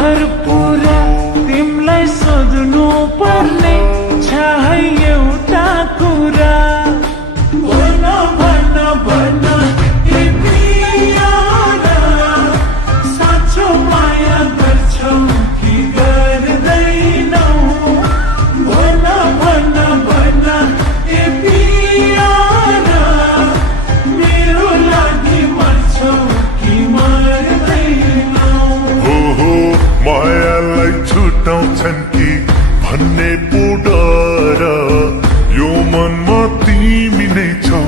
हर पुरा तिमलाई सोध्नु पर्ने छ है एउटा कुरा। भन भन भन ए प्रियारा, साँचो माया गर्छौ कि गर्दैनौ? भन भन भन ए प्रियारा, मेरो लागि मर्छौ कि मर्दैनौ? हो मायालाई छुटाउँछन् कि भन्ने पो डर, यो मनमा तिमी नै छौ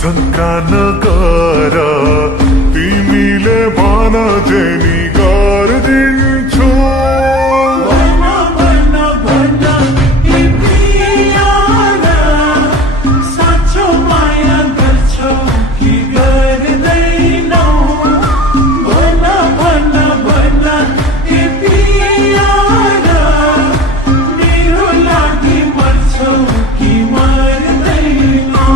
शङ्का नगर। तिमीले भन जेनी गरिदिन्छु। भन भन भन ए प्रियारा, साँचो माया गर्छौ कि गर्दैनौ? भन भन भन ए प्रियारा, मेरो लागि मर्छौ कि मर्दैनौ?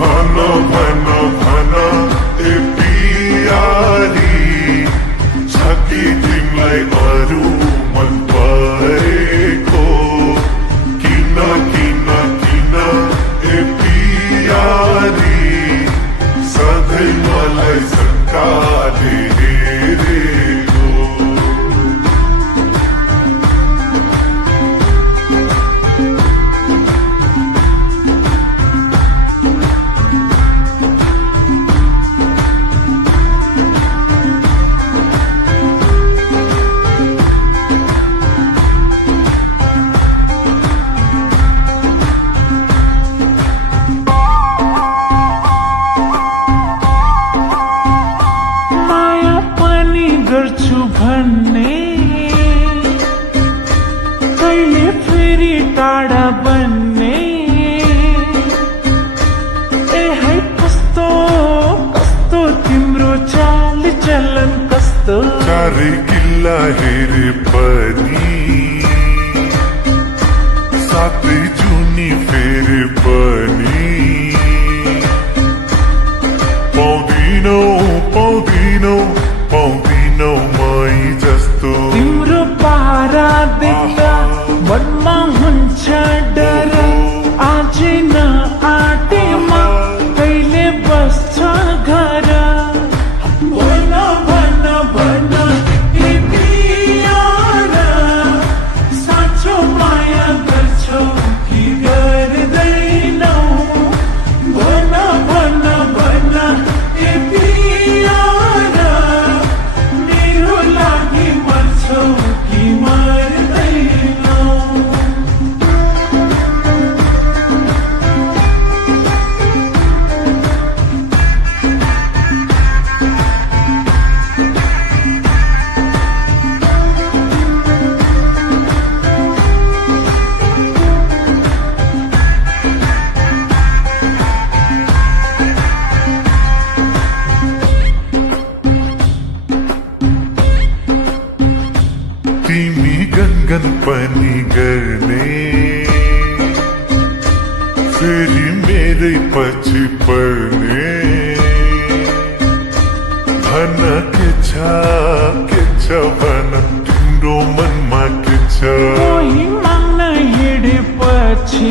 भन भन भन ए पियारी, छ कि तिमीलाई अरू मन परेको? किन किन किन ए पियारी, सधैँ मलाई शङ्काले हेरेको? माया पनि गर्छु भन्ने, कहिले फेरि टाढा बन्ने? ए है कस्तो कस्तो तिम्रो चाल चलन कस्तो? चारै किल्ला हेरे पनि, सातै जुनी फेरे पनि, पाउँदिनौ पाउँदिनौ पाउँदिनौ मै जस्तो। तिम्रो पारा देख्दा मनमा हुन्छ डर, आजै न आँटेमा कहिले बस्छ घर? भन भन भन ए प्रियारा, साँचो माया गर्छौ कि गर्दैनौ? भन भन भन ए प्रियारा, मेरो लागि मर्छौ कि मर्दैनौ? तिमी गनगन पनि गर्ने, फेरि मेरै पछि पर्ने? भन के छ भन तिम्रो मनमा के छ? कोही माग्न हिँडेपछि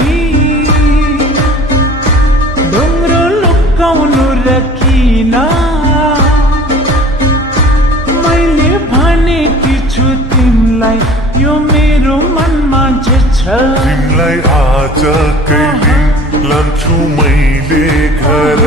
ढुङ्ग्रो लुकाउनु र किन? मैले भनेकी छु तिमीलाई, यो मेरो मनमा जे छ। तिमीलाई आज कहिले लान्छु मैले घर,